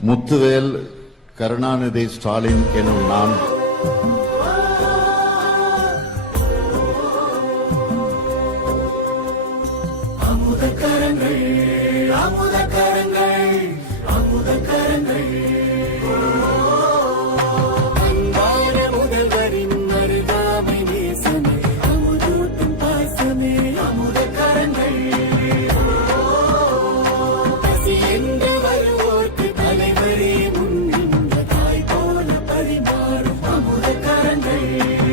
முத்துவேல் கருணாநிதி ஸ்டாலின் எனும் நான். அமுத கரங்கள் அமுத கரங்கள் you.